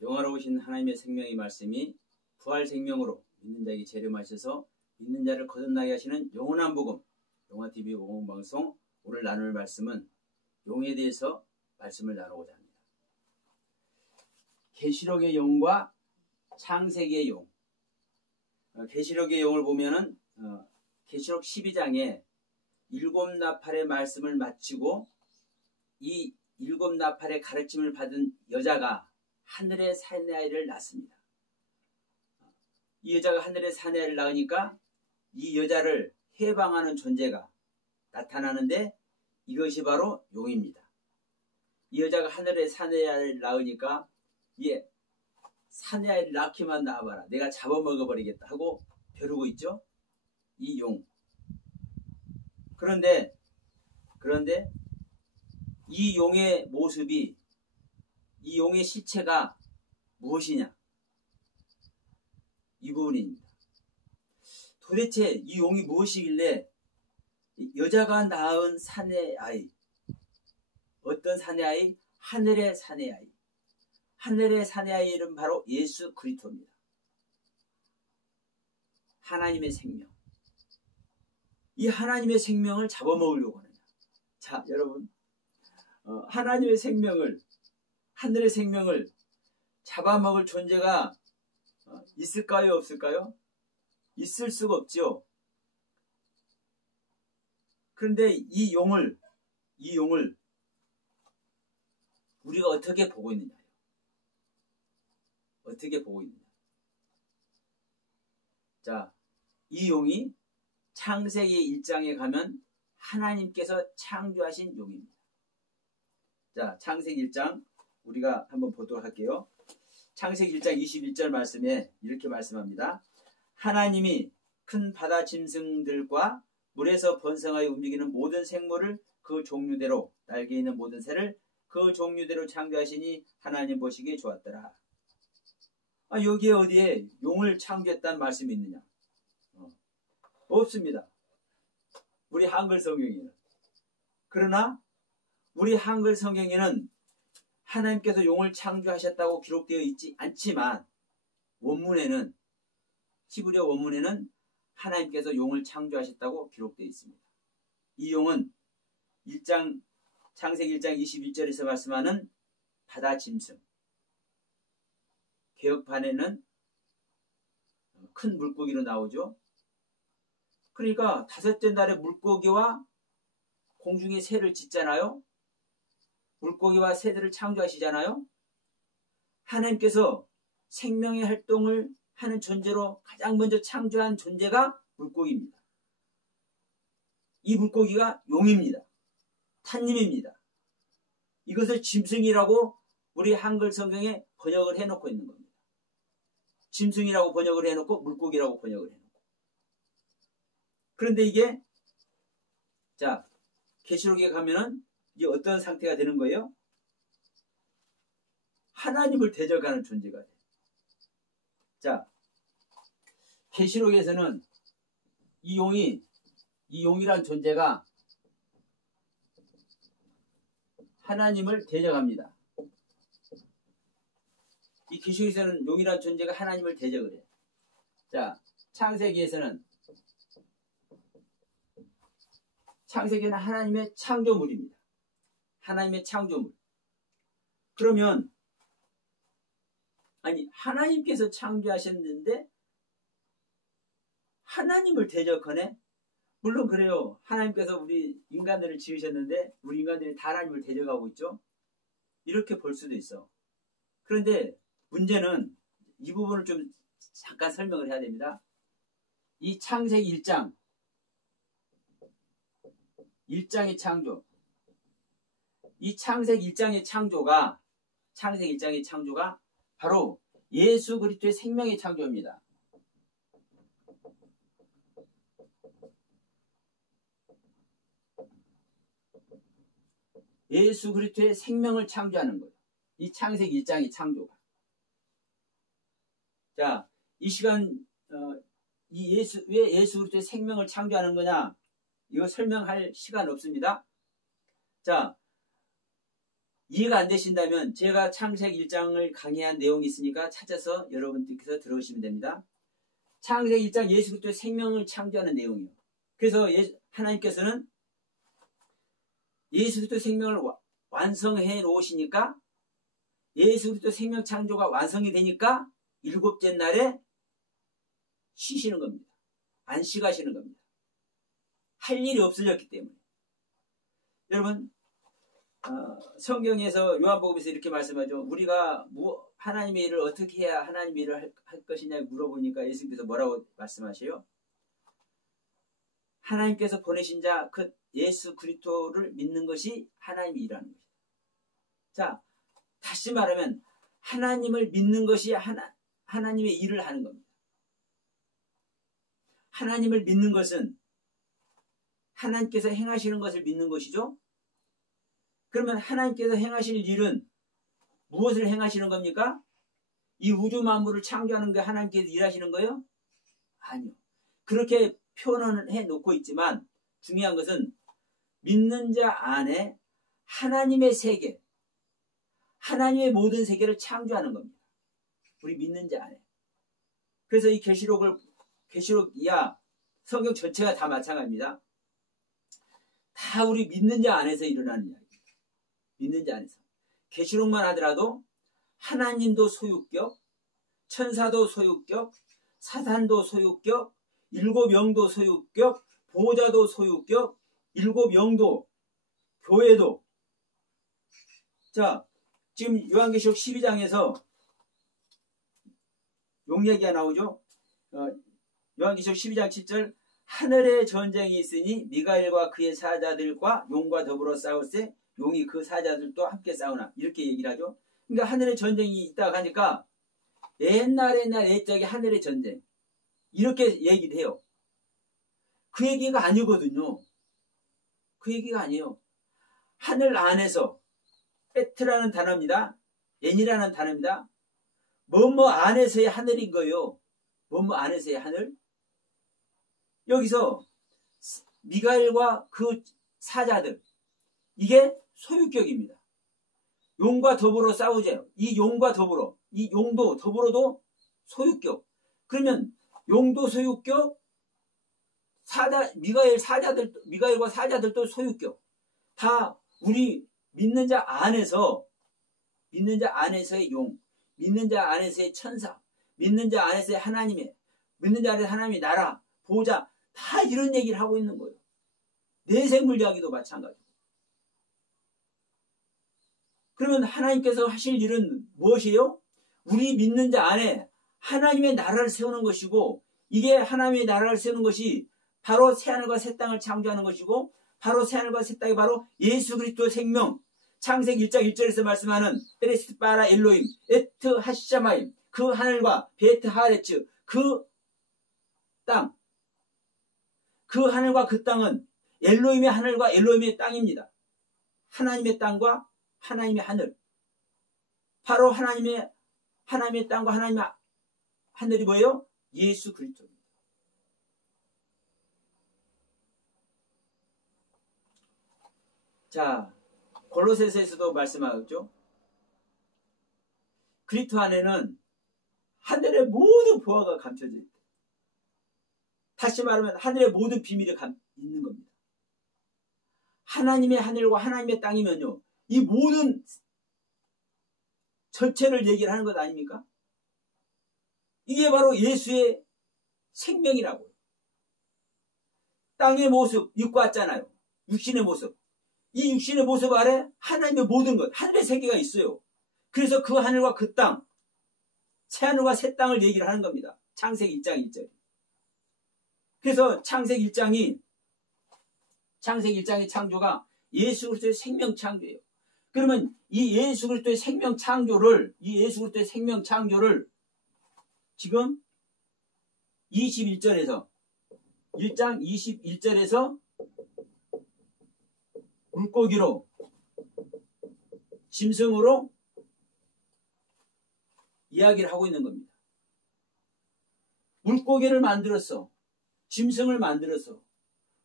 영화로우신 하나님의 생명의 말씀이 부활 생명으로 믿는 자에게 재림하셔서 믿는 자를 거듭나게 하시는 영원한 복음, 영화TV 복음방송. 오늘 나눌 말씀은 용에 대해서 말씀을 나누고자 합니다. 계시록의 용과 창세기의 용. 계시록의 용을 보면은 계시록 12장에 일곱 나팔의 말씀을 마치고 이 일곱 나팔의 가르침을 받은 여자가 하늘의 사내아이를 낳습니다. 이 여자가 하늘의 사내아이를 낳으니까 이 여자를 해방하는 존재가 나타나는데 이것이 바로 용입니다. 이 여자가 하늘의 사내아이를 낳으니까 사내아이를 낳기만 낳아봐라, 내가 잡아먹어버리겠다 하고 벼르고 있죠, 이 용. 그런데 이 용의 모습이, 이 용의 실체가 무엇이냐, 이 부분입니다. 도대체 이 용이 무엇이길래 여자가 낳은 사내아이, 어떤 사내아이? 하늘의 사내아이. 하늘의 사내아이 이름 바로 예수 그리스도입니다. 하나님의 생명. 이 하나님의 생명을 잡아먹으려고 하느냐. 자, 여러분, 하나님의 생명을, 하늘의 생명을 잡아먹을 존재가 있을까요, 없을까요? 있을 수가 없죠. 그런데 이 용을 우리가 어떻게 보고 있느냐? 어떻게 보고 있느냐? 자, 이 용이 창세기 1장에 가면 하나님께서 창조하신 용입니다. 자, 창세기 1장 우리가 한번 보도록 할게요. 창세기 1장 21절 말씀에 이렇게 말씀합니다. 하나님이 큰 바다 짐승들과 물에서 번성하여 움직이는 모든 생물을 그 종류대로, 날개 있는 모든 새를 그 종류대로 창조하시니 하나님 보시기에 좋았더라. 여기에 어디에 용을 창조했다는 말씀이 있느냐? 없습니다. 우리 한글 성경에는. 그러나 우리 한글 성경에는 하나님께서 용을 창조하셨다고 기록되어 있지 않지만 원문에는, 히브리어 원문에는 하나님께서 용을 창조하셨다고 기록되어 있습니다. 이 용은 창세기 1장 21절에서 말씀하는 바다 짐승, 개혁판에는 큰 물고기로 나오죠. 그러니까 다섯째 날에 물고기와 공중의 새를 짓잖아요. 물고기와 새들을 창조하시잖아요. 하나님께서 생명의 활동을 하는 존재로 가장 먼저 창조한 존재가 물고기입니다. 이 물고기가 용입니다. 탄님입니다. 이것을 짐승이라고 우리 한글 성경에 번역을 해놓고 있는 겁니다. 짐승이라고 번역을 해놓고 물고기라고 번역을 해놓고. 그런데 이게, 자, 계시록에 가면은 이게 어떤 상태가 되는 거예요? 하나님을 대적하는 존재가 돼요. 자, 계시록에서는 이 용이란 존재가 하나님을 대적합니다. 이 계시록에서는 용이란 존재가 하나님을 대적을 해요. 자, 창세기는 하나님의 창조물입니다. 하나님의 창조물. 그러면 하나님께서 창조하셨는데 하나님을 대적하네? 물론 그래요. 하나님께서 우리 인간들을 지으셨는데 우리 인간들이 다 하나님을 대적하고 있죠. 이렇게 볼 수도 있어. 그런데 문제는 이 부분을 좀 잠깐 설명을 해야 됩니다. 이 창세기 1장의 창조, 이 창세기 1장의 창조가 바로 예수 그리스도의 생명의 창조입니다. 예수 그리스도의 생명을 창조하는 거예요. 이 창세기 1장의 창조가. 자, 이 시간 왜 예수 그리스도의 생명을 창조하는 거냐? 이거 설명할 시간 없습니다. 자, 이해가 안 되신다면 제가 창세기 1장을 강의한 내용이 있으니까 찾아서 여러분들께서 들어오시면 됩니다. 창세기 1장 예수 그리스도의 생명을 창조하는 내용이에요. 그래서 하나님께서는 예수 그리스도의 생명을 완성해 놓으시니까 예수 그리스도 생명 창조가 완성이 되니까 일곱째 날에 쉬시는 겁니다. 안식하시는 겁니다. 할 일이 없어졌기 때문에. 여러분 성경에서 요한복음에서 이렇게 말씀하죠. 우리가 하나님의 일을 어떻게 해야 하나님의 일을 할 것이냐 물어보니까 예수님께서 뭐라고 말씀하셔요? 하나님께서 보내신 자 그 예수 그리스도를 믿는 것이 하나님의 일하는 것이다. 자, 다시 말하면 하나님을 믿는 것이 하나님의 일을 하는 겁니다. 하나님을 믿는 것은 하나님께서 행하시는 것을 믿는 것이죠. 그러면 하나님께서 행하실 일은 무엇을 행하시는 겁니까? 이 우주 만물을 창조하는 게 하나님께서 일하시는 거예요? 아니요. 그렇게 표현을 해놓고 있지만 중요한 것은 믿는 자 안에 하나님의 세계, 하나님의 모든 세계를 창조하는 겁니다. 우리 믿는 자 안에. 그래서 이 계시록이야 성경 전체가 다 마찬가지입니다. 다 우리 믿는 자 안에서 일어나는 이야기입니다. 믿는 자 안에서. 계시록만 하더라도 하나님도 소유격, 천사도 소유격, 사단도 소유격, 일곱 영도 소유격, 보호자도 소유격, 일곱 영도, 교회도. 자, 지금 요한계시록 12장에서 용 얘기가 나오죠. 요한계시록 12장 7절 하늘에 전쟁이 있으니 미가엘과 그의 사자들과 용과 더불어 싸울세 용이 그 사자들도 함께 싸우나 이렇게 얘기를 하죠. 그러니까 하늘에 전쟁이 있다고 하니까 옛날 옛적에 하늘의 전쟁 이렇게 얘기를 해요. 그 얘기가 아니거든요. 그 얘기가 아니에요. 하늘 안에서 배트라는 단어입니다. 엔이라는 단어입니다. 뭐뭐 안에서의 하늘인 거예요. 뭐뭐 안에서의 하늘. 여기서 미가엘과 그 사자들 이게 소유격입니다. 용과 더불어 싸우죠. 이 용과 더불어 이 용도 더불어도 소유격. 그러면 용도 소유격 미가엘과 사자들도 소유격. 다 우리 믿는 자 안에서의 용, 믿는 자 안에서의 천사, 믿는 자 안에서의 믿는 자 안에서 하나님의 나라, 보호자 다 이런 얘기를 하고 있는 거예요. 내생물 이야기도 마찬가지고. 그러면 하나님께서 하실 일은 무엇이에요? 우리 믿는 자 안에 하나님의 나라를 세우는 것이고 이게 하나님의 나라를 세우는 것이 바로 새하늘과 새 땅을 창조하는 것이고 바로 새하늘과 새 땅이 바로 예수 그리스도의 생명 창세기 1장 1절에서 말씀하는 베레시트 바라 엘로임 에트 하시자마임 그 하늘과 베트 하레츠 그 땅 그 하늘과 그 땅은 엘로임의 하늘과 엘로임의 땅입니다. 하나님의 땅과 하나님의 하늘 바로 하나님의 땅과 하나님의 하늘이 뭐예요? 예수 그리스도입니다. 자, 골로새서에서도 말씀하셨죠. 그리스도 안에는 하늘의 모든 보화가 감춰져 있다. 다시 말하면 하늘의 모든 비밀이 있는 겁니다. 하나님의 하늘과 하나님의 땅이면요. 이 모든 전체를 얘기를 하는 것 아닙니까? 이게 바로 예수의 생명이라고요. 땅의 모습 입고 왔잖아요. 육신의 모습. 이 육신의 모습 아래 하나님의 모든 것, 하늘의 세계가 있어요. 그래서 그 하늘과 그 땅, 새하늘과 새 땅을 얘기를 하는 겁니다. 창세기 1장 1절. 그래서 창세기 1장의 창조가 예수 그리스도의 생명 창조예요. 그러면 이 예수 그리스도의 생명 창조를 지금 1장 21절에서 물고기로 짐승으로 이야기를 하고 있는 겁니다. 물고기를 만들었어. 짐승을 만들어서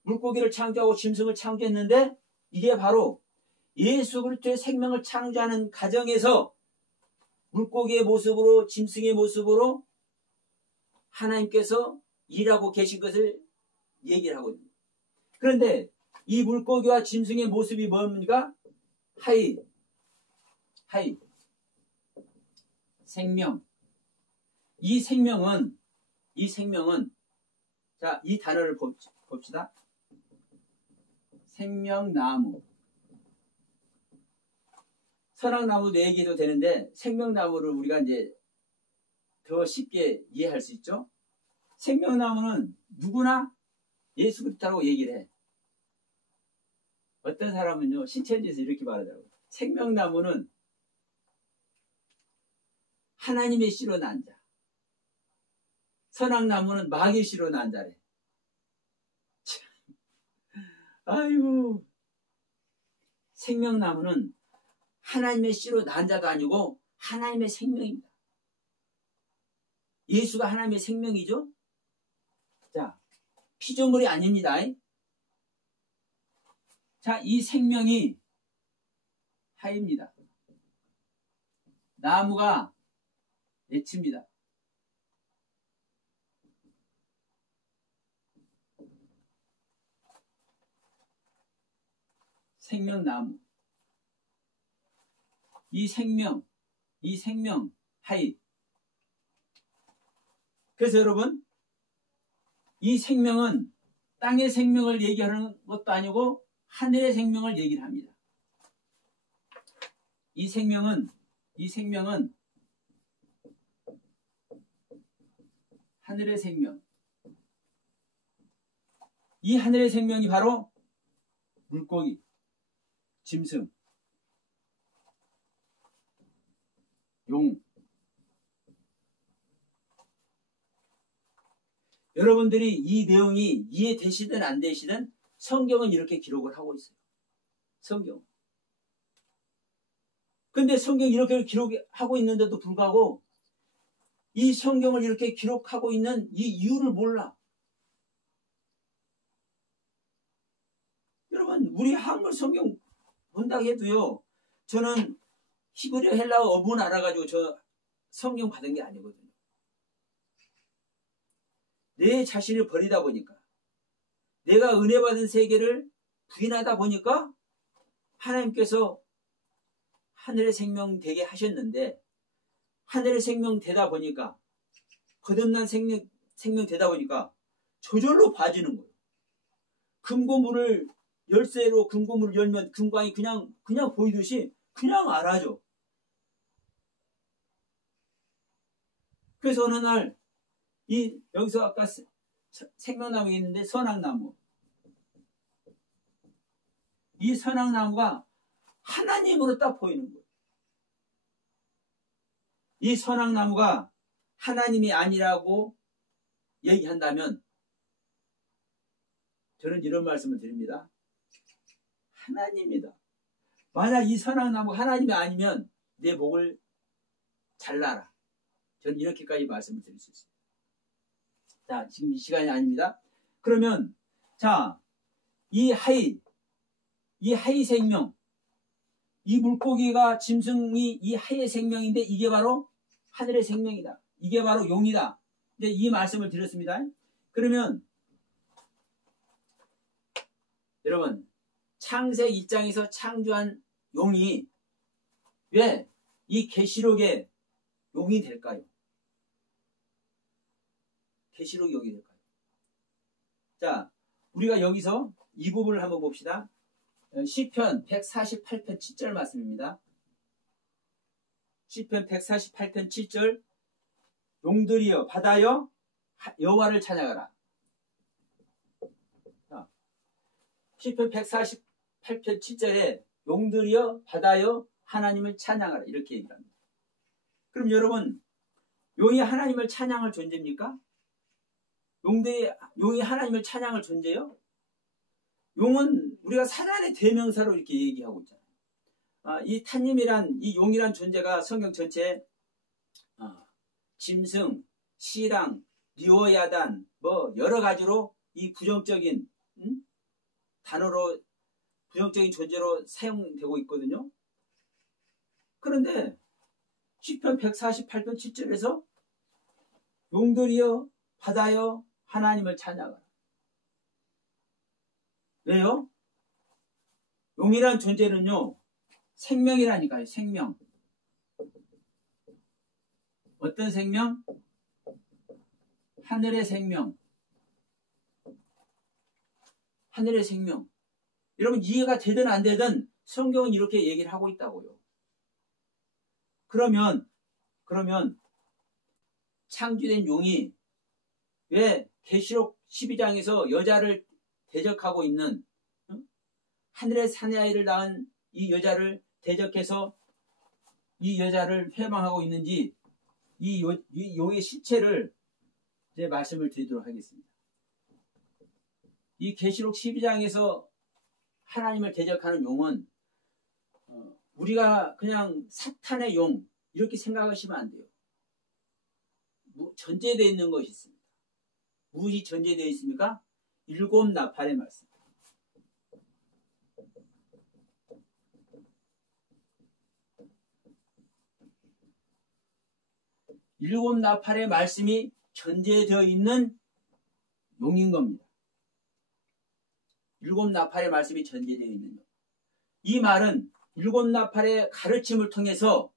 물고기를 창조하고 짐승을 창조했는데 이게 바로 예수 그리스도의 생명을 창조하는 과정에서 물고기의 모습으로 짐승의 모습으로 하나님께서 일하고 계신 것을 얘기를 하고 있습니다. 그런데 이 물고기와 짐승의 모습이 뭡니까? 하이 생명. 이 생명은 자, 이 단어를 봅시다. 생명나무. 선악나무도 얘기해도 되는데 생명나무를 우리가 이제 더 쉽게 이해할 수 있죠. 생명나무는 누구나 예수 그리스도라고 얘기를 해. 어떤 사람은요, 신천지에서 이렇게 말하더라고요. 생명나무는 하나님의 씨로 난 자. 선악나무는 마귀의 씨로 난 자래. 아이고. 생명나무는 하나님의 씨로 난 자도 아니고 하나님의 생명입니다. 예수가 하나님의 생명이죠. 자, 피조물이 아닙니다. 자, 이 생명이 하입니다. 나무가 내칩니다. 생명나무. 이 생명 하이. 그래서 여러분, 이 생명은 땅의 생명을 얘기하는 것도 아니고 하늘의 생명을 얘기를 합니다. 이 생명은 하늘의 생명. 이 하늘의 생명이 바로 물고기, 짐승, 용. 여러분들이 이 내용이 이해되시든 안 되시든 성경은 이렇게 기록을 하고 있어요. 성경. 근데 성경이 이렇게 기록하고 있는데도 불구하고 이 성경을 이렇게 기록하고 있는 이 이유를 몰라. 여러분, 우리 한글 성경 본다고 해도요, 저는 히브리 헬라어 어문 알아가지고 저 성경 받은 게 아니거든요. 내 자신을 버리다 보니까, 내가 은혜 받은 세계를 부인하다 보니까 하나님께서 하늘의 생명 되게 하셨는데, 하늘의 생명 되다 보니까, 거듭난 생명 되다 보니까 저절로 봐지는 거예요. 금고물을 열쇠로 금고물을 열면 금광이 그냥 보이듯이 그냥 알아줘. 그래서 어느 날 여기서 아까 생명나무 있는데 선악나무. 이 선악나무가 하나님으로 딱 보이는 거예요. 이 선악나무가 하나님이 아니라고 얘기한다면 저는 이런 말씀을 드립니다. 하나님이다. 만약 이 선악나무 하나님이 아니면 내 목을 잘라라. 저는 이렇게까지 말씀을 드릴 수 있습니다. 자, 지금 이 시간이 아닙니다. 그러면 자, 이 하이 생명, 이 물고기가 짐승이 이 하이의 생명인데 이게 바로 하늘의 생명이다. 이게 바로 용이다. 근데 이 말씀을 드렸습니다. 그러면 여러분, 창세기 1장에서 창조한 용이 왜 이 계시록의 용이 될까요? 계시록 용이 될까요? 자, 우리가 여기서 이 부분을 한번 봅시다. 시편 148편 7절 말씀입니다. 시편 148편 7절. 용들이여 바다여 여호와를 찬양하라. 시편 148편 7절에 용들이여 바다여 하나님을 찬양하라 이렇게 얘기합니다. 그럼 여러분, 용이 하나님을 찬양할 존재입니까? 용이 하나님을 찬양할 존재요? 용은 우리가 사단의 대명사로 이렇게 얘기하고 있잖아요. 이 탄님이란 이 용이란 존재가 성경 전체에 짐승, 시랑, 리오야단 뭐 여러 가지로 이 부정적인 단어로 부정적인 존재로 사용되고 있거든요. 그런데 시편 148편 7절에서 용들이여 바다여 하나님을 찬양하라. 왜요? 용이란 존재는요, 생명이라니까요. 생명. 어떤 생명? 하늘의 생명. 하늘의 생명. 여러분 이해가 되든 안 되든 성경은 이렇게 얘기를 하고 있다고요. 그러면 창조된 용이 왜 계시록 12장에서 여자를 대적하고 있는, 하늘의 사내아이를 낳은 이 여자를 대적해서 이 여자를 회방하고 있는지 이 용의 실체를 이제 말씀을 드리도록 하겠습니다. 이 계시록 12장에서 하나님을 대적하는 용은 우리가 그냥 사탄의 용 이렇게 생각하시면 안 돼요. 전제되어 있는 것이 있습니다. 무엇이 전제되어 있습니까? 7 나팔의 말씀. 일곱 나팔의 말씀이 전제되어 있는 용인 겁니다. 7 나팔의 말씀이 전제되어 있는 용. 이 말은 7 나팔의 가르침을 통해서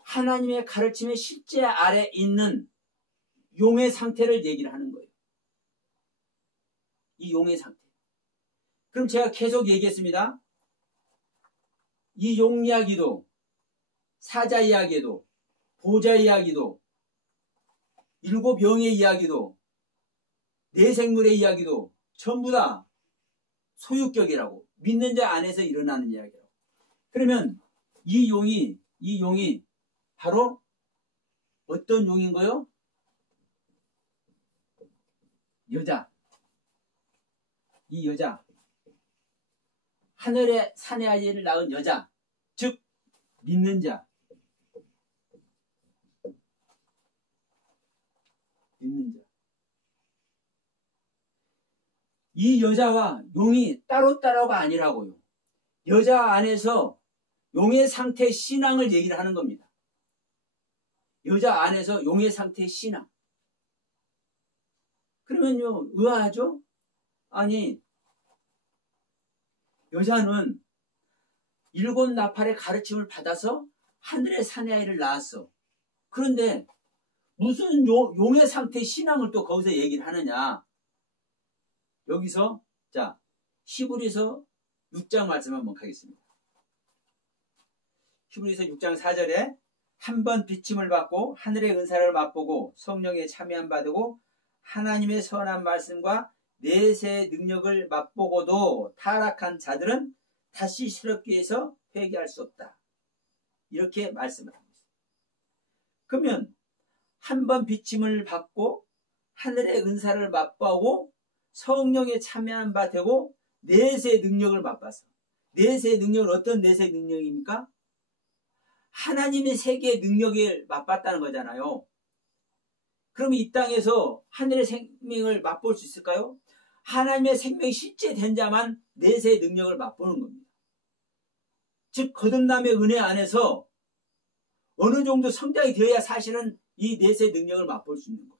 하나님의 가르침의 실제 아래 있는 용의 상태를 얘기를 하는 거예요. 이 용의 상태. 그럼 제가 계속 얘기했습니다. 이 용 이야기도, 사자 이야기도, 보좌 이야기도, 7 영의 이야기도, 네 생물의 이야기도 전부 다 소유격이라고, 믿는 자 안에서 일어나는 이야기라고. 그러면 이 용이 바로 어떤 용인 거요? 여자. 이 여자. 하늘의 사내 아이를 낳은 여자. 즉 믿는 자. 믿는 자. 이 여자와 용이 따로따로가 아니라고요. 여자 안에서 용의 상태 신앙을 얘기를 하는 겁니다. 여자 안에서 용의 상태 신앙. 그러면요, 의아하죠? 아니, 여자는 7 나팔의 가르침을 받아서 하늘의 사내아이를 낳았어. 그런데 무슨 용의 상태 신앙을 또 거기서 얘기를 하느냐? 여기서 자 히브리서 6장 말씀 한번 가겠습니다. 히브리서 6장 4절에 한 번 비침을 받고 하늘의 은사를 맛보고 성령에 참여함 받고 하나님의 선한 말씀과 내세의 능력을 맛보고도 타락한 자들은 다시 새롭게 해서 회개할 수 없다. 이렇게 말씀을 합니다. 그러면 한 번 비침을 받고 하늘의 은사를 맛보고 성령에 참여한 바 되고 내세의 능력을 맛봐서, 내세의 능력은 어떤 내세의 능력입니까? 하나님의 세계의 능력을 맛봤다는 거잖아요. 그럼 이 땅에서 하늘의 생명을 맛볼 수 있을까요? 하나님의 생명이 실제 된 자만 내세의 능력을 맛보는 겁니다. 즉 거듭남의 은혜 안에서 어느 정도 성장이 되어야 사실은 이 내세의 능력을 맛볼 수 있는 거예요.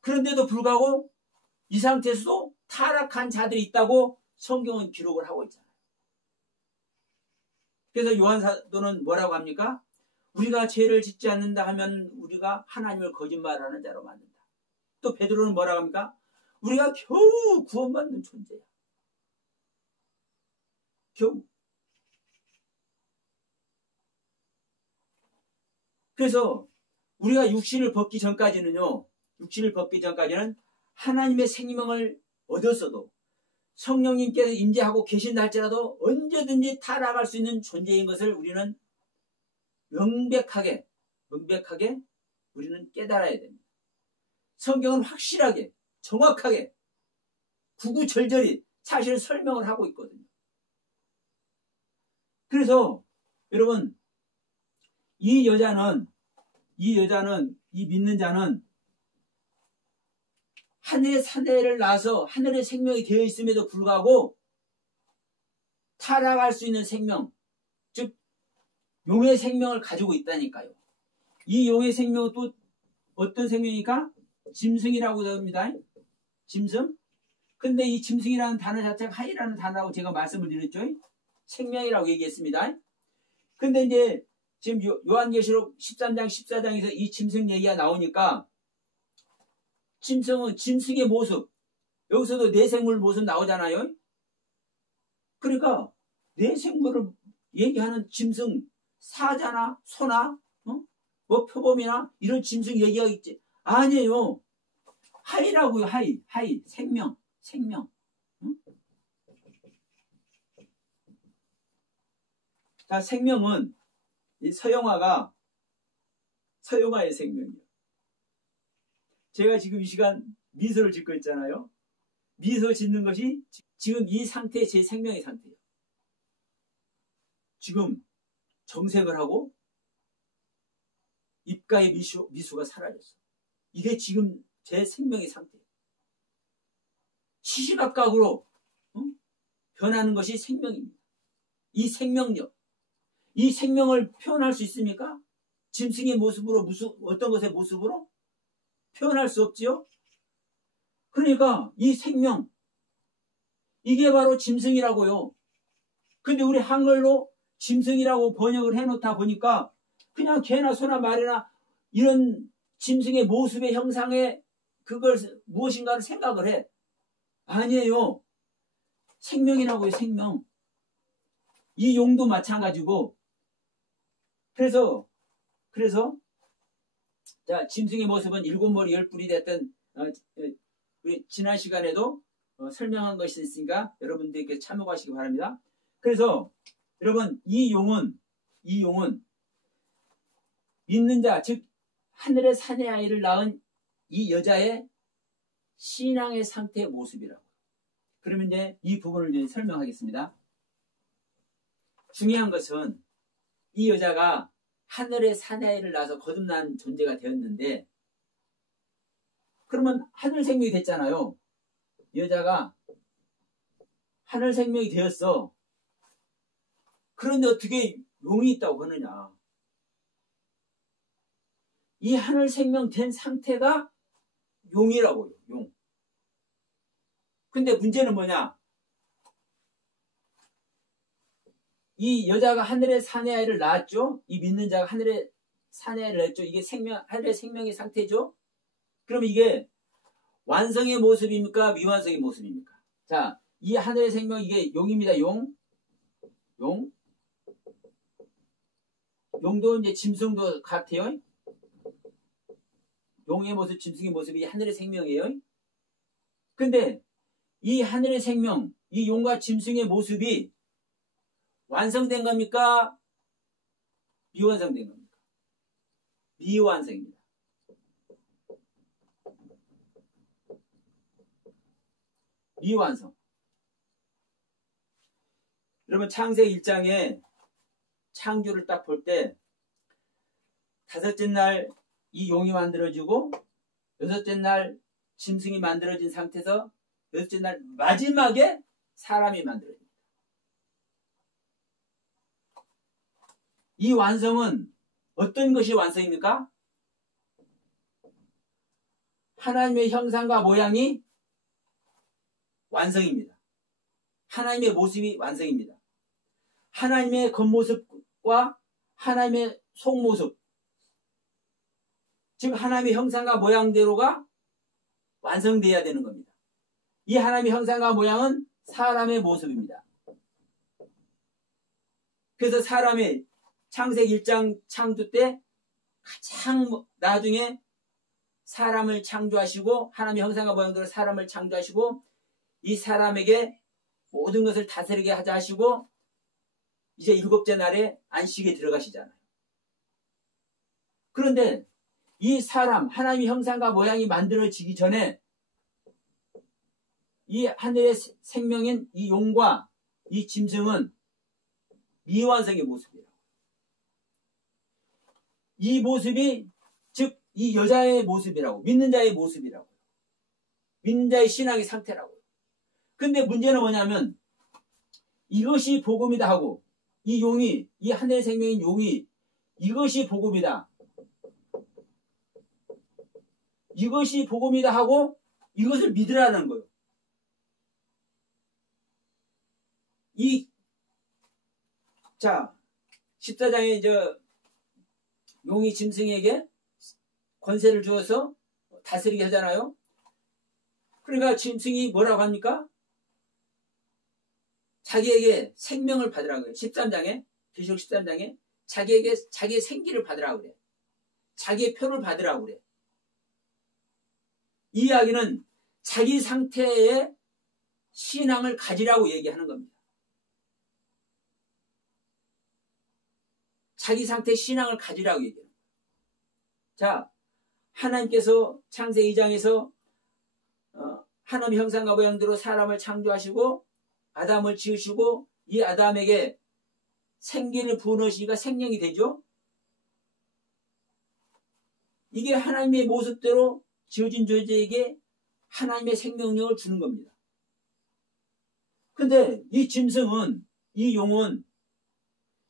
그런데도 불구하고 이 상태에서도 타락한 자들이 있다고 성경은 기록을 하고 있잖아요. 그래서 요한 사도는 뭐라고 합니까? 우리가 죄를 짓지 않는다 하면 우리가 하나님을 거짓말하는 자로 만든다. 또 베드로는 뭐라고 합니까? 우리가 겨우 구원받는 존재야. 겨우. 그래서 우리가 육신을 벗기 전까지는 하나님의 생명을 얻었어도 성령님께서 임재하고 계신다 할지라도 언제든지 타락할 수 있는 존재인 것을 우리는 명백하게 우리는 깨달아야 됩니다. 성경은 확실하게, 정확하게, 구구절절히 사실을 설명을 하고 있거든요. 그래서 여러분, 이 믿는 자는 하늘의 사내를 낳아서 하늘의 생명이 되어 있음에도 불구하고 타락할 수 있는 생명, 즉 용의 생명을 가지고 있다니까요. 이 용의 생명은 또 어떤 생명이니까 짐승이라고 합니다. 짐승. 근데 이 짐승이라는 단어 자체가 하이라는 단어라고 제가 말씀을 드렸죠. 생명이라고 얘기했습니다. 근데 이제 지금 요한계시록 13장 14장에서 이 짐승 얘기가 나오니까 짐승은 짐승의 모습, 여기서도 내생물 모습 나오잖아요. 그러니까 내생물을 얘기하는 짐승, 사자나 소나 뭐 표범이나 이런 짐승 얘기하겠지. 아니에요. 하이라고요. 하이. 생명. 응? 자, 생명은 이 서영화의 생명이에요. 제가 지금 이 시간 미소를 짓고 있잖아요. 미소 짓는 것이 지금 이 상태, 제 생명의 상태예요. 지금 정색을 하고 입가의 미소가 사라졌어. 이게 지금 제 생명의 상태예요. 시시각각으로 변하는 것이 생명입니다. 이 생명력, 이 생명을 표현할 수 있습니까? 짐승의 모습으로, 어떤 것의 모습으로? 표현할 수 없지요? 그러니까 이 생명, 이게 바로 짐승이라고요. 근데 우리 한글로 짐승이라고 번역을 해놓다 보니까 그냥 개나 소나 말이나 이런 짐승의 모습의 형상에 그걸 무엇인가를 생각을 해. 아니에요. 생명이라고요. 생명. 이 용도 마찬가지고. 그래서 자, 짐승의 모습은 7머리 10뿔이 됐던 우리 지난 시간에도 설명한 것이 있으니까 여러분들께 참고하시기 바랍니다. 그래서 여러분 이 용은 믿는 자, 즉 하늘의 사내 아이를 낳은 이 여자의 신앙의 상태의 모습이라고. 그러면 이제 이 부분을 이제 설명하겠습니다. 중요한 것은 이 여자가 하늘의 사내 아이를 낳아서 거듭난 존재가 되었는데, 그러면 하늘 생명이 됐잖아요. 여자가 하늘 생명이 되었어. 그런데 어떻게 용이 있다고 하느냐. 이 하늘 생명 된 상태가 용이라고요. 용. 근데 문제는 뭐냐. 이 여자가 하늘의 사내 아이를 낳았죠. 이 믿는 자가 하늘의 사내 아이를 낳았죠. 이게 하늘의 생명의 상태죠. 그럼 이게 완성의 모습입니까? 미완성의 모습입니까? 자, 이 하늘의 생명, 이게 용입니다. 용도 이제 짐승도 같아요. 용의 모습, 짐승의 모습이 하늘의 생명이에요. 근데 이 하늘의 생명, 이 용과 짐승의 모습이 완성된 겁니까? 미완성된 겁니까? 미완성입니다. 미완성. 여러분 창세기 1장에 창조를 딱 볼 때 다섯째 날 이 용이 만들어지고 여섯째 날 짐승이 만들어진 상태에서 여섯째 날 마지막에 사람이 만들어집니다. 이 완성은 어떤 것이 완성입니까? 하나님의 형상과 모양이 완성입니다. 하나님의 모습이 완성입니다. 하나님의 겉모습과 하나님의 속모습, 즉 하나님의 형상과 모양대로가 완성되어야 되는 겁니다. 이 하나님의 형상과 모양은 사람의 모습입니다. 그래서 사람의 창세기 1장 창조 때 가장 나중에 사람을 창조하시고 하나님의 형상과 모양대로 사람을 창조하시고 이 사람에게 모든 것을 다스리게 하자 하시고 이제 7째 날에 안식에 들어가시잖아요. 그런데 이 사람, 하나님의 형상과 모양이 만들어지기 전에 이 하늘의 생명인 이 용과 이 짐승은 미완성의 모습이에요. 이 모습이 즉 이 여자의 모습이라고, 믿는 자의 모습이라고. 믿는 자의 신앙의 상태라고요. 근데 문제는 뭐냐면 이것이 복음이다 하고 이 용이, 이 하늘의 생명인 용이 이것이 복음이다. 이것이 복음이다 하고 이것을 믿으라는 거예요. 자, 14장에 용이 짐승에게 권세를 주어서 다스리게 하잖아요. 그러니까 짐승이 뭐라고 합니까? 자기에게 생명을 받으라고 해요. 13장에, 계시록 13장에 자기에게 자기의 생기를 받으라고 그래. 자기의 표를 받으라고 그래. 이 이야기는 자기 상태의 신앙을 가지라고 얘기하는 겁니다. 자기 상태의 신앙을 가지라고 얘기해요. 자, 하나님께서 창세기 2장에서 하나님의 형상과 모양대로 사람을 창조하시고 아담을 지으시고 이 아담에게 생기를 부어넣으시니까 생명이 되죠. 이게 하나님의 모습대로 지어진 존재에게 하나님의 생명력을 주는 겁니다. 근데 이 짐승은, 이 용은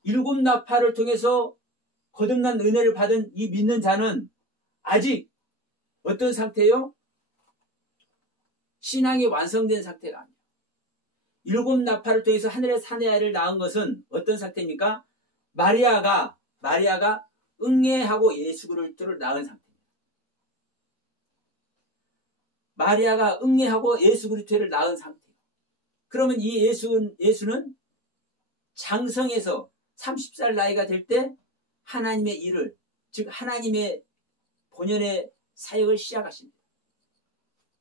일곱 나팔을 통해서 거듭난 은혜를 받은 이 믿는 자는 아직 어떤 상태예요? 신앙이 완성된 상태가 아니에요. 일곱 나팔을 통해서 하늘의 사내아이를 낳은 것은 어떤 상태입니까? 마리아가 응애하고 예수 그리스도를 낳은 상태입니다. 마리아가 응애하고 예수 그리스도를 낳은 상태예요. 그러면 이 예수는 장성해서 30살 나이가 될 때 하나님의 일을, 즉 하나님의 본연의 사역을 시작하십니다.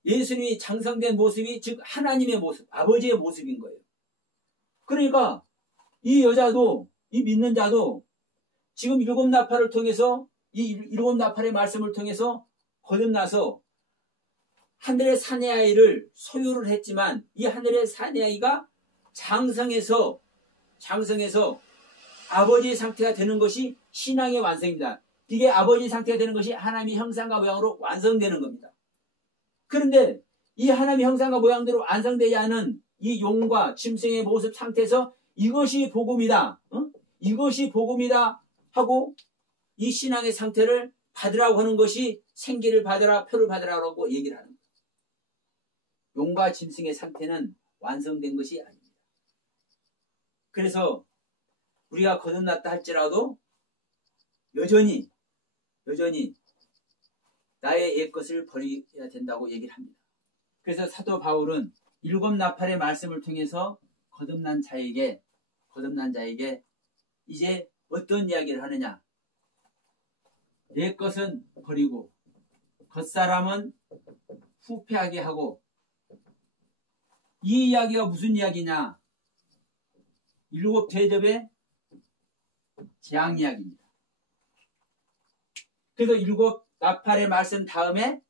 예수님이 장성된 모습이 즉 하나님의 모습, 아버지의 모습인 거예요. 그러니까 이 여자도, 이 믿는 자도 지금 일곱 나팔을 통해서, 이 일곱 나팔의 말씀을 통해서 거듭나서 하늘의 사내아이를 소유를 했지만 이 하늘의 사내아이가 장성해서 아버지의 상태가 되는 것이 신앙의 완성입니다. 이게 아버지의 상태가 되는 것이 하나님의 형상과 모양으로 완성되는 겁니다. 그런데 이 하나님의 형상과 모양대로 완성되지 않은 이 용과 짐승의 모습 상태에서 이것이 복음이다, 이것이 복음이다 하고 이 신앙의 상태를 받으라고 하는 것이 생기를 받으라, 표를 받으라고 얘기를 하는 거예요. 용과 짐승의 상태는 완성된 것이 아닙니다. 그래서 우리가 거듭났다 할지라도 여전히 나의 옛것을 버려야 된다고 얘기를 합니다. 그래서 사도 바울은 일곱 나팔의 말씀을 통해서 거듭난 자에게 이제 어떤 이야기를 하느냐? 옛것은 버리고 겉사람은 후패하게 하고, 이 이야기가 무슨 이야기냐? 일곱 대접의 재앙 이야기입니다. 그래서 일곱 나팔의 말씀 다음에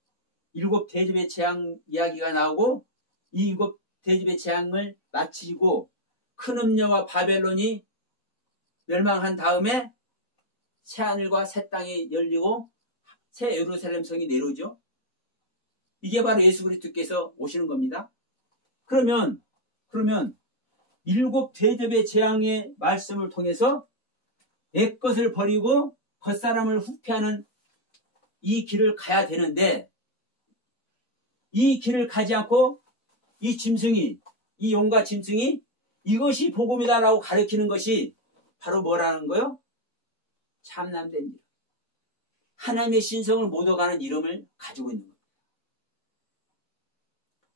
일곱 대접의 재앙 이야기가 나오고, 이 일곱 대접의 재앙을 마치고 큰 음녀와 바벨론이 멸망한 다음에 새하늘과 새 땅이 열리고 새 예루살렘 성이 내려오죠. 이게 바로 예수 그리스도께서 오시는 겁니다. 그러면 일곱 대접의 재앙의 말씀을 통해서 옛것을 버리고 겉사람을 후패하는 이 길을 가야 되는데, 이 길을 가지 않고 이 짐승이, 이 용과 짐승이 이것이 복음이다라고 가르치는 것이 바로 뭐라는 거요? 참남된 이름. 하나님의 신성을 못 얻어가는 이름을 가지고 있는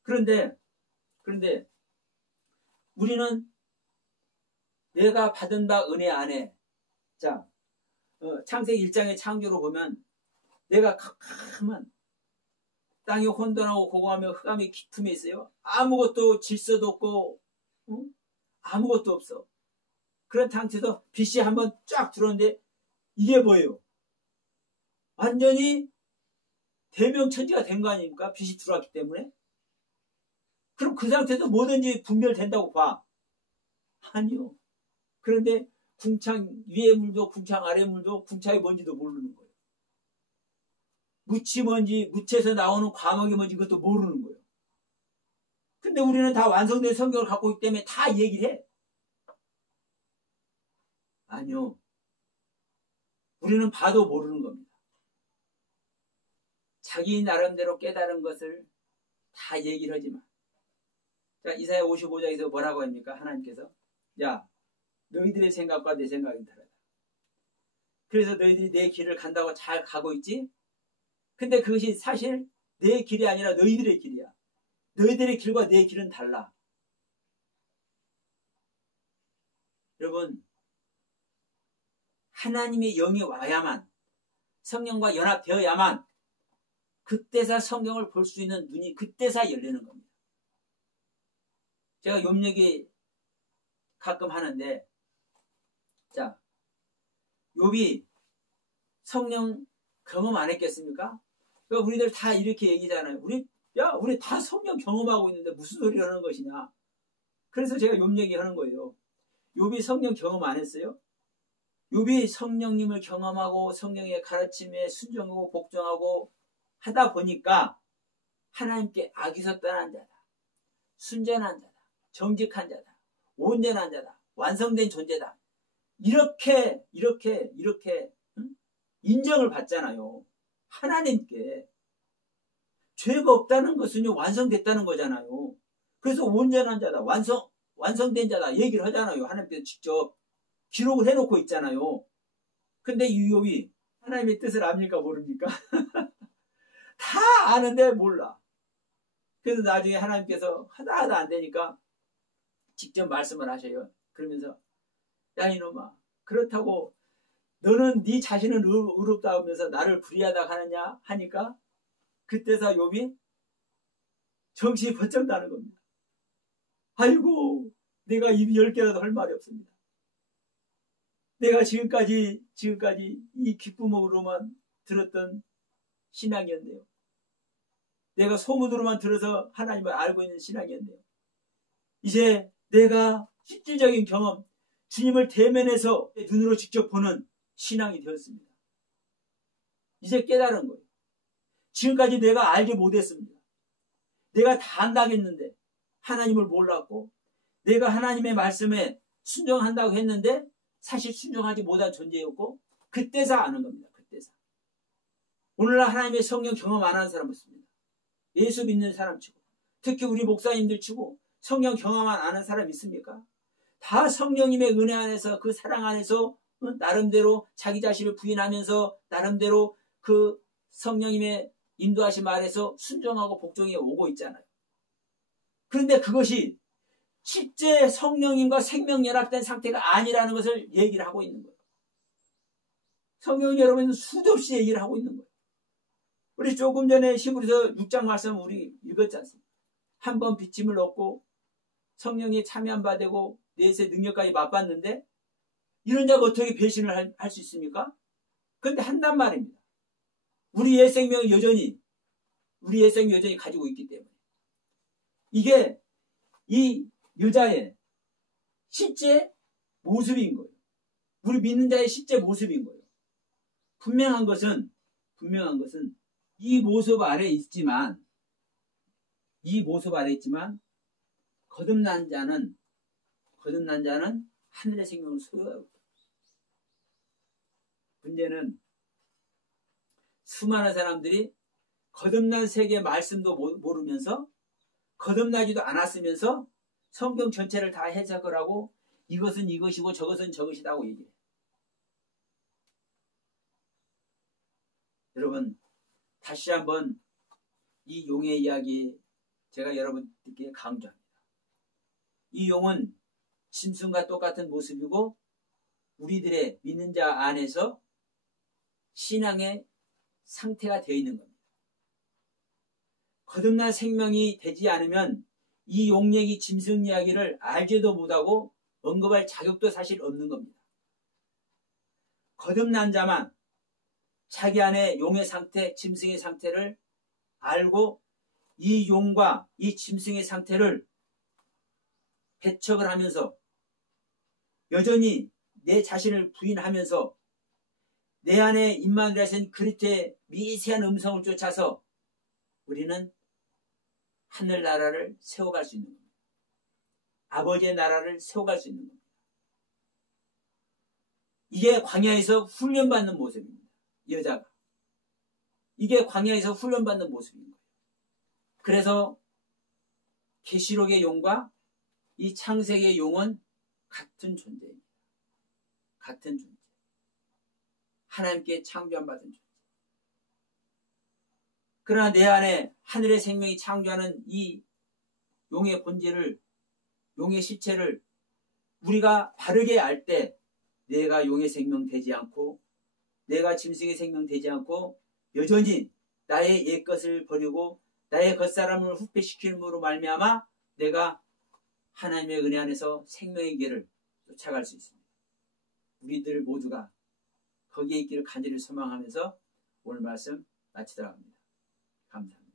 겁니다. 그런데 우리는 내가 받은 바 은혜 안에, 자, 창세기 1장의 창조로 보면 내가 캄캄한 땅이 혼돈하고 고고하며 흑암이 깃틈에 있어요. 아무것도 질서도 없고 아무것도 없어. 그런 상태에서 빛이 한번 쫙 들어오는데 이게 뭐예요? 완전히 대명천지가 된 거 아닙니까? 빛이 들어왔기 때문에. 그럼 그 상태에서 뭐든지 분별된다고 봐. 아니요. 그런데 궁창 위에 물도 궁창 아래 물도 궁창이 뭔지도 모르는 거예요. 묻이 뭔지, 묻에서 나오는 광학이 뭔지 그것도 모르는 거예요. 근데 우리는 다 완성된 성경을 갖고 있기 때문에 다 얘기를 해. 아니요. 우리는 봐도 모르는 겁니다. 자기 나름대로 깨달은 것을 다 얘기를 하지만. 자, 이사야 55장에서 뭐라고 합니까? 하나님께서. 야, 너희들의 생각과 내 생각이 다르다. 그래서 너희들이 내 길을 간다고 잘 가고 있지? 근데 그것이 사실 내 길이 아니라 너희들의 길이야. 너희들의 길과 내 길은 달라. 여러분, 하나님의 영이 와야만, 성령과 연합되어야만 그때서 성경을 볼 수 있는 눈이 그때서 열리는 겁니다. 제가 욥 얘기 가끔 하는데, 자, 욥이 성령 경험 안 했겠습니까? 그러니까 우리들 다 이렇게 얘기잖아요. 우리 다 성령 경험하고 있는데 무슨 소리를 하는 것이냐. 그래서 제가 욥 얘기하는 거예요. 욥이 성령 경험 안 했어요? 욥이 성령님을 경험하고 성령의 가르침에 순종하고 복종하고 하다 보니까 하나님께 악에서 떠난 자다, 순전한 자다, 정직한 자다, 온전한 자다, 완성된 존재다, 이렇게 인정을 받잖아요. 하나님께. 죄가 없다는 것은요, 완성됐다는 거잖아요. 그래서 온전한 자다, 완성된 자다 얘기를 하잖아요. 하나님께서 직접 기록을 해놓고 있잖아요. 근데 이 욥이 하나님의 뜻을 압니까 모릅니까? 다 아는데 몰라. 그래서 나중에 하나님께서 하나도 안 되니까 직접 말씀을 하셔요. 그러면서 야 이놈아, 그렇다고 너는 네 자신은 의롭다 하면서 나를 불의하다 하느냐 하니까 그때서 욥이 정신이 번쩍 나는 겁니다. 아이고, 내가 입이 10개라도 할 말이 없습니다. 내가 지금까지 이 기쁨으로만 들었던 신앙이었네요. 내가 소문으로만 들어서 하나님을 알고 있는 신앙이었네요. 이제 내가 실질적인 경험, 주님을 대면해서 눈으로 직접 보는 신앙이 되었습니다. 이제 깨달은 거예요. 지금까지 내가 알지 못했습니다. 내가 다 안다고 했는데 하나님을 몰랐고, 내가 하나님의 말씀에 순종한다고 했는데 사실 순종하지 못한 존재였고, 그때서 아는 겁니다. 그때서. 오늘날 하나님의 성령 경험 안 하는 사람 없습니다. 예수 믿는 사람 치고, 특히 우리 목사님들 치고 성령 경험 안 하는 사람 있습니까? 다 성령님의 은혜 안에서, 그 사랑 안에서 나름대로 자기 자신을 부인하면서 나름대로 그 성령님의 인도하심 아래서 순종하고 복종해 오고 있잖아요. 그런데 그것이 실제 성령님과 생명연합된 상태가 아니라는 것을 얘기를 하고 있는 거예요. 성령 여러분은 수도 없이 얘기를 하고 있는 거예요. 우리 조금 전에 히브리서 6장 말씀 우리 읽었지 않습니까? 한 번 빚짐을 얻고 성령이 참여한 바 되고 넷의 능력까지 맛봤는데 이런 자가 어떻게 배신을 할 수 있습니까? 그런데 한단 말입니다. 우리의 생명을 여전히 가지고 있기 때문에. 이게 이 여자의 실제 모습인 거예요. 우리 믿는 자의 실제 모습인 거예요. 분명한 것은 이 모습 아래 있지만 거듭난 자는 하늘의 생명을 소유하고 있다. 문제는 수많은 사람들이 거듭난 세계의 말씀도 모르면서, 거듭나지도 않았으면서 성경 전체를 다 해석을 하고 이것은 이것이고 저것은 저것이라고 얘기해요. 여러분, 다시 한번 이 용의 이야기 제가 여러분들께 강조합니다. 이 용은 짐승과 똑같은 모습이고 우리들의 믿는 자 안에서 신앙의 상태가 되어 있는 겁니다. 거듭난 생명이 되지 않으면 이 용얘기, 짐승 이야기를 알지도 못하고 언급할 자격도 사실 없는 겁니다. 거듭난 자만 자기 안에 용의 상태, 짐승의 상태를 알고 이 용과 이 짐승의 상태를 배척을 하면서 여전히 내 자신을 부인하면서 내 안에 임마누엘에서는 그리스도의 미세한 음성을 쫓아서 우리는 하늘나라를 세워갈 수 있는 겁니다. 아버지의 나라를 세워갈 수 있는 겁니다. 이게 광야에서 훈련받는 모습입니다. 여자가. 이게 광야에서 훈련받는 모습인 거예요. 그래서 계시록의 용과 이 창세기의 용은 같은 존재입니다. 같은 존재. 하나님께 창조함받은 존재. 그러나 내 안에 하늘의 생명이 창조하는 이 용의 본질을, 용의 실체를 우리가 바르게 알 때 내가 용의 생명 되지 않고 내가 짐승의 생명 되지 않고 여전히 나의 옛것을 버리고 나의 겉사람을 후패시키므로 말미암아 내가 하나님의 은혜 안에서 생명의 길을 쫓아갈 수 있습니다. 우리들 모두가 거기에 있기를 간절히 소망하면서 오늘 말씀 마치도록 합니다. 감사합니다.